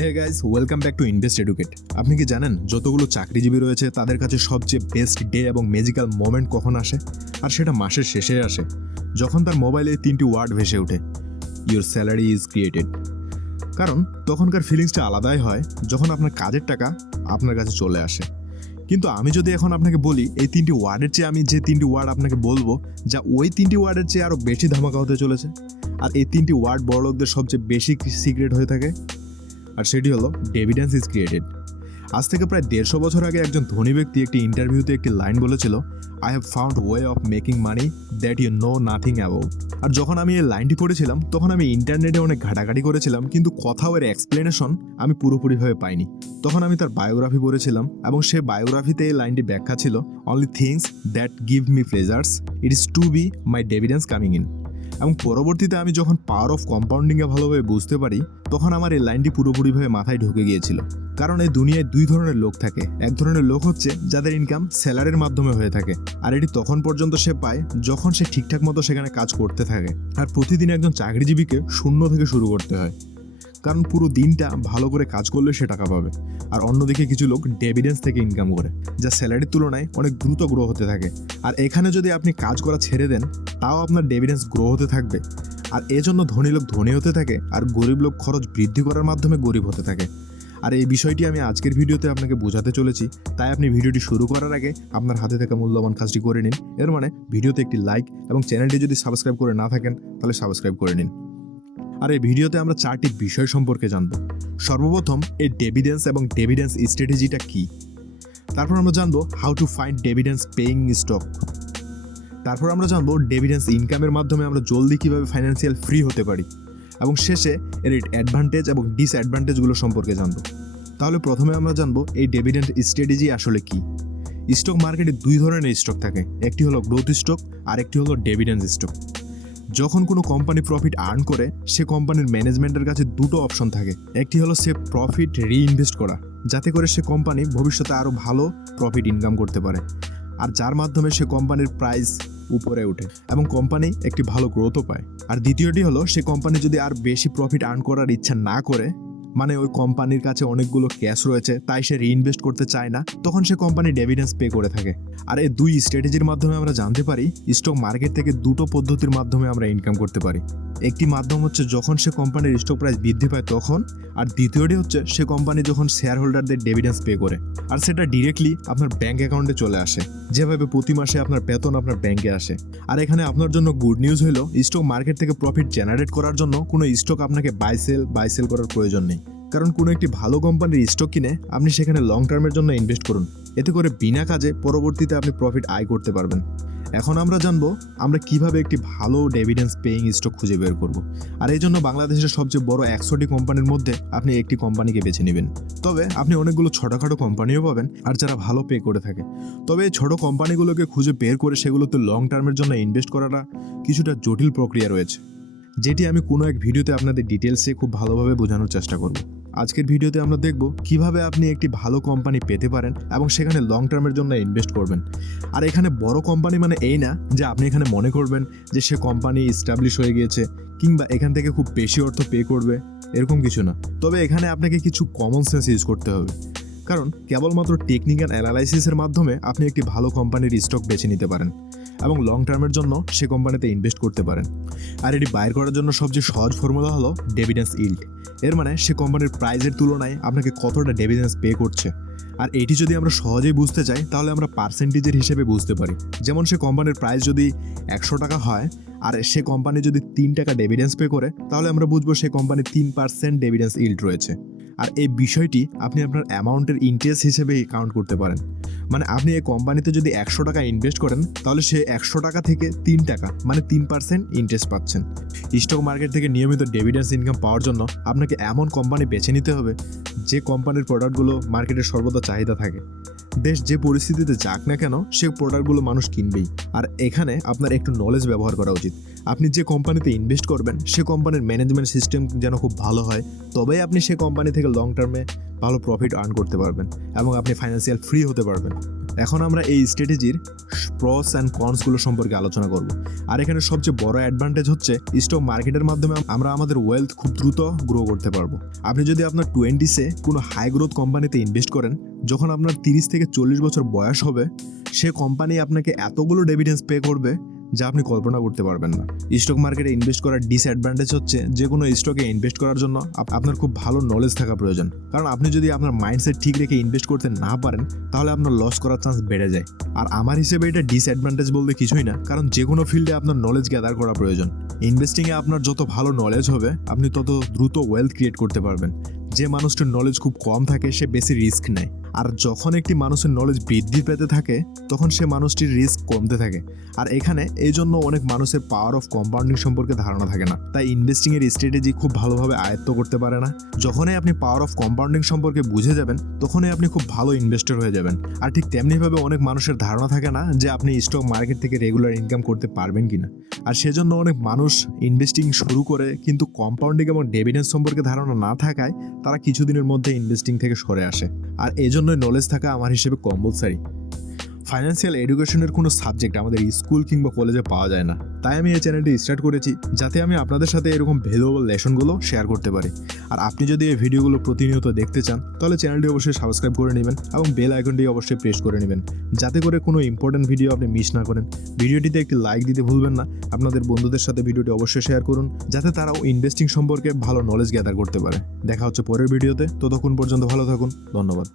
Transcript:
Hey guys, welcome back to Invest Educate. আপনি কি জানেন যতগুলো চাকরিজীবী রয়েছে তাদের কাছে সবচেয়ে বেস্ট ডে এবং ম্যাজিক্যাল মোমেন্ট কখন আসে? আর সেটা মাসের শেষে আসে, যখন তার মোবাইলে 3টি ওয়ার্ড ভেসে ওঠে, ইউর স্যালারি ইজ ক্রিয়েটেড। কারণ তখনকার ফিলিংসটা আলাদাই হয় যখন আপনার কাজের টাকা আপনার কাছে চলে আসে। কিন্তু আমি যদি এখন আপনাকে বলি এই 3টি ওয়ার্ডের চেয়ে আমি যে 3টি ওয়ার্ড আপনাকে বলবো, যা ওই 3টি ওয়ার্ডের চেয়ে আরও বেশি ধামাকা হতে চলেছে, আর এই 3টি ওয়ার্ড বড়লোকদের সবচেয়ে বেশি সিক্রেট হয়ে থাকে, আর সেটি হলো ডিভিডেন্ড ইজ ক্রিয়েটেড। আজ থেকে প্রায় 150 বছর আগে একজন ধনী ব্যক্তি একটি ইন্টারভিউতে একটি লাইন বলেছিল, I have found way of making money that you know nothing about. আর যখন আমি এই লাইনটি পড়েছিলাম তখন আমি ইন্টারনেটে অনেক ঘাটাঘাটি করেছিলাম, কিন্তু কোথাও এর এক্সপ্লেনেশন আমি পুরোপুরিভাবে পাইনি। তখন আমি তার বায়োগ্রাফি পড়েছিলাম এবং সে বায়োগ্রাফিতে এই লাইনটি ব্যাখ্যা ছিল, only things that give me pleasures, it is to be my dividends coming in. এবং পরবর্তীতে আমি যখন পাওয়ার অফ কম্পাউন্ডিংয়ে ভালোভাবে বুঝতে পারি, তখন আমার এই লাইনটি পুরোপুরিভাবে মাথায় ঢুকে গিয়েছিল। কারণ এই দুনিয়ায় দুই ধরনের লোক থাকে। এক ধরনের লোক হচ্ছে যাদের ইনকাম স্যালারির মাধ্যমে হয়ে থাকে, আর এটি তখন পর্যন্ত সে পায় যখন সে ঠিকঠাক মতো সেখানে কাজ করতে থাকে। আর প্রতিদিন একজন চাকরিজীবীকে শূন্য থেকে শুরু করতে হয়, কারণ পুরো দিনটা ভালো করে কাজ করলে সে টাকা পাবে। আর অন্যদিকে কিছু লোক ডিভিডেন্স থেকে ইনকাম করে, যা স্যালারির তুলনায় অনেক দ্রুত গ্রো হতে থাকে। আর এখানে যদি আপনি কাজ করা ছেড়ে দেন, তাও আপনার ডিভিডেন্স গ্রো হতে থাকবে। আর এজন্য ধনী লোক ধনী হতে থাকে, আর গরিব লোক খরচ বৃদ্ধি করার মাধ্যমে গরিব হতে থাকে। আর এই বিষয়টি আমি আজকের ভিডিওতে আপনাকে বোঝাতে চলেছি, তাই আপনি ভিডিওটি শুরু করার আগে আপনার হাতে থাকা মূল্যবান কাজটি করে নিন। এর মানে ভিডিওতে একটি লাইক এবং চ্যানেলটি যদি সাবস্ক্রাইব করে না থাকেন তাহলে সাবস্ক্রাইব করে নিন। আর এই ভিডিওতে আমরা 4টি বিষয় সম্পর্কে জানব। সর্বপ্রথম, এই ডিভিডেন্স এবং ডিভিডেন্স স্ট্র্যাটেজিটা কি। তারপর আমরা জানব how to find dividends paying stock. তারপর আমরা জানব ডিভিডেন্স ইনকামের মাধ্যমে আমরা জলদি কিভাবে ফাইন্যান্সিয়াল ফ্রি হতে পারি। এবং শেষে এর অ্যাডভান্টেজ এবং ডিসঅ্যাডভান্টেজগুলো সম্পর্কে জানব। তাহলে প্রথমে আমরা জানব এই ডিভিডেন্ড স্ট্র্যাটেজি আসলে কি। স্টক মার্কেটে দুই ধরনের স্টক থাকে, একটি হলো গ্রোথ স্টক আর একটি হলো ডিভিডেন্ড স্টক। যখন কোনো কোম্পানি প্রফিট আর্ন করে, সে কোম্পানির ম্যানেজমেন্টের কাছে দুটো অপশন থাকে। একটি হলো সে প্রফিট রিইনভেস্ট করা, যাতে করে সে কোম্পানি ভবিষ্যতে আরও ভালো প্রফিট ইনকাম করতে পারে, আর যার মাধ্যমে সে কোম্পানির প্রাইস উপরে ওঠে এবং কোম্পানি একটি ভালো গ্রোথও পায়। আর দ্বিতীয়টি হলো সে কোম্পানি যদি আর বেশি প্রফিট আর্ন করার ইচ্ছা না করে, মানে ওই কোম্পানির কাছে অনেকগুলো ক্যাশ রয়েছে তাই সে রিইনভেস্ট করতে চায় না, তখন সে কোম্পানি ডিভিডেন্স পে করে থাকে। আর এই দুই স্ট্র্যাটেজির মাধ্যমে আমরা জানতে পারি স্টক মার্কেট থেকে দুটো পদ্ধতির মাধ্যমে আমরা ইনকাম করতে পারি। একটি মাধ্যম হচ্ছে যখন সে কোম্পানির স্টক প্রাইস বৃদ্ধি পায় তখন, আর দ্বিতীয়টি হচ্ছে সে কোম্পানি যখন শেয়ার হোল্ডারদের ডিভিডেন্স পে করে, আর সেটা ডিরেক্টলি আপনার ব্যাংক অ্যাকাউন্টে চলে আসে, যেভাবে প্রতি মাসে আপনার বেতন আপনার ব্যাংকে আসে। আর এখানে আপনার জন্য গুড নিউজ হলো, স্টক মার্কেট থেকে প্রফিট জেনারেট করার জন্য কোনো স্টক আপনাকে বাই সেল করার প্রয়োজন নেই। কারণ কোনো একটি ভালো কোম্পানির স্টক কিনে আপনি সেখানে লং টার্মের জন্য ইনভেস্ট করুন, এতে করে বিনা কাজে পরবর্তীতে আপনি প্রফিট আয় করতে পারবেন। এখন আমরা জানবো আমরা কিভাবে একটি ভালো ডিভিডেন্স পেইং স্টক খুঁজে বের করব। আর এই জন্য বাংলাদেশের সবচেয়ে বড় 100টি কোম্পানির মধ্যে আপনি একটি কোম্পানিকে বেছে নেবেন। তবে আপনি অনেকগুলো ছোটোখাটো কোম্পানিও পাবেন আর যারা ভালো পে করে থাকে। তবে এই ছোটো কোম্পানিগুলোকে খুঁজে বের করে সেগুলোতে লং টার্মের জন্য ইনভেস্ট করাটা কিছুটা জটিল প্রক্রিয়া রয়েছে, যেটি আমি কোনো এক ভিডিওতে আপনাদের ডিটেলসে খুব ভালোভাবে বোঝানোর চেষ্টা করব। আজকের ভিডিওতে আমরা দেখব কিভাবে আপনি একটি ভালো কোম্পানি পেতে পারেন এবং সেখানে লং টার্মের জন্য ইনভেস্ট করবেন। আর এখানে বড় কোম্পানি মানে এই না যে আপনি এখানে মনে করবেন যে সে কোম্পানি এস্টাবলিশ হয়ে গিয়েছে কিংবা এখান থেকে খুব বেশি অর্থ পে করবে, এরকম কিছু না। তবে এখানে আপনাকে কিছু কমন সেন্স ইউজ করতে হবে, কারণ কেবলমাত্র টেকনিক্যাল অ্যানালাইসিসের মাধ্যমে আপনি একটি ভালো কোম্পানির স্টক বেছে নিতে পারেন এবং লং টার্মের জন্য সে কোম্পানিতে ইনভেস্ট করতে পারেন। আর এটি বাইর করার জন্য সবচেয়ে সহজ ফর্মুলা হলো ডিভিডেন্স ইল্ড। এর মানে সে কোম্পানির প্রাইসের তুলনায় আপনাকে কতটা ডিভিডেন্স পে করছে। আর এটি যদি আমরা সহজেই বুঝতে চাই তাহলে আমরা পার্সেন্টেজের হিসেবে বুঝতে পারি। যেমন সে কোম্পানির প্রাইস যদি 100 টাকা হয় আর সে কোম্পানি যদি 3 টাকা ডিভিডেন্স পে করে, তাহলে আমরা বুঝবো সে কোম্পানির 3% ডিভিডেন্স ইল্ড রয়েছে। আর এই বিষয়টি আপনি আপনার অ্যামাউন্টের ইন্টারেস্ট হিসেবে কাউন্ট করতে পারেন। মানে আপনি এই কোম্পানিতে যদি 100 টাকা ইনভেস্ট করেন, তাহলে সে 100 টাকা থেকে 3 টাকা মানে 3% ইন্টারেস্ট পাচ্ছেন। স্টক মার্কেট থেকে নিয়মিত ডিভিডেন্স ইনকাম পাওয়ার জন্য আপনাকে এমন কোম্পানি বেছে নিতে হবে যে কোম্পানির প্রোডাক্টগুলো মার্কেটে সর্বদা চাহিদা থাকে, দেশ যে পরিস্থিতিতে যাক না কেন সে প্রোডাক্টগুলো মানুষ কিনবেই। আর এখানে আপনার একটু নলেজ ব্যবহার করা উচিত। আপনি যে কোম্পানিতে ইনভেস্ট করবেন সে কোম্পানির ম্যানেজমেন্ট সিস্টেম যেন খুব ভালো হয়, তবেই আপনি সে কোম্পানি থেকে লং টার্মে ভালো প্রফিট আর্ন করতে পারবেন এবং আপনি ফাইন্যান্সিয়াল ফ্রি হতে পারবেন। এখন আমরা এই স্ট্র্যাটেজির প্রস অ্যান্ড কনসগুলো সম্পর্কে আলোচনা করব। আর এখানে সবচেয়ে বড় অ্যাডভান্টেজ হচ্ছে স্টক মার্কেটের মাধ্যমে আমরা আমাদের ওয়েলথ খুব দ্রুত গ্রো করতে পারবো। আপনি যদি আপনার 20-সে কোনো হাই গ্রোথ কোম্পানিতে ইনভেস্ট করেন, যখন আপনার 30 থেকে 40 বছর বয়স হবে সে কোম্পানি আপনাকে এতগুলো ডিভিডেন্স পে করবে যা আপনি কল্পনা করতে পারবেন না। স্টক মার্কেটে ইনভেস্ট করার ডিসঅ্যাডভান্টেজ হচ্ছে যে কোনো স্টকে ইনভেস্ট করার জন্য আপনার খুব ভালো নলেজ থাকা প্রয়োজন। কারণ আপনি যদি আপনার মাইন্ডসেট ঠিক রেখে ইনভেস্ট করতে না পারেন তাহলে আপনার লস করার চান্স বেড়ে যায়। আর আমার হিসেবে এটা ডিসঅ্যাডভান্টেজ বলতে কিছুই না, কারণ যে কোনো ফিল্ডে আপনার নলেজ গ্যাদার করা প্রয়োজন। ইনভেস্টিংয়ে আপনার যত ভালো নলেজ হবে আপনি তত দ্রুত ওয়েলথ ক্রিয়েট করতে পারবেন। যে মানুষটির নলেজ খুব কম থাকে সে বেশি রিস্ক নেয়, আর যখন একটি মানুষের নলেজ বৃদ্ধি পেতে থাকে তখন সে মানুষটির রিস্ক কমতে থাকে। আর এখানে এই জন্য অনেক মানুষের পাওয়ার অফ কম্পাউন্ডিং সম্পর্কে ধারণা থাকে না, তাই ইনভেস্টিং এর স্ট্র্যাটেজি খুব ভালোভাবে আয়ত্ত করতে পারে না। যখনই আপনি পাওয়ার অফ কম্পাউন্ডিং সম্পর্কে বুঝে যাবেন তখনই আপনি খুব ভালো ইনভেস্টর হয়ে যাবেন। আর ঠিক তেমনিভাবে অনেক মানুষের ধারণা থাকে না যে আপনি স্টক মার্কেট থেকে রেগুলার ইনকাম করতে পারবেন কিনা। আর সেজন্য অনেক মানুষ ইনভেস্টিং শুরু করে কিন্তু কম্পাউন্ডিং এবং ডিভিডেন্ড সম্পর্কে ধারণা না থাকায় তারা কিছুদিনের মধ্যে ইনভেস্টিং থেকে সরে আসে। আর এজন্যই নলেজ থাকা আমার হিসেবে কম্পালসারি। ফাইন্যান্সিয়াল এডুকেশনের কোনো সাবজেক্ট আমাদের স্কুল কিংবা কলেজে পাওয়া যায় না, তাই আমি এই চ্যানেলটি স্টার্ট করেছি যাতে আমি আপনাদের সাথে এরকম ভ্যালুয়েবল লেসনগুলো শেয়ার করতে পারি। আর আপনি যদি এই ভিডিওগুলো প্রতিনিয়ত দেখতে চান তাহলে চ্যানেলটি অবশ্যই সাবস্ক্রাইব করে নেবেন এবং বেল আইকনটি অবশ্যই প্রেস করে নেবেন যাতে করে কোনো ইম্পর্টেন্ট ভিডিও আপনি মিস না করেন। ভিডিওটিতে একটি লাইক দিতে ভুলবেন না। আপনাদের বন্ধুদের সাথে ভিডিওটি অবশ্যই শেয়ার করুন যাতে তারাও ইনভেস্টিং সম্পর্কে ভালো নলেজ গ্যাদার করতে পারে। দেখা হচ্ছে পরের ভিডিওতে, ততক্ষণ পর্যন্ত ভালো থাকুন। ধন্যবাদ।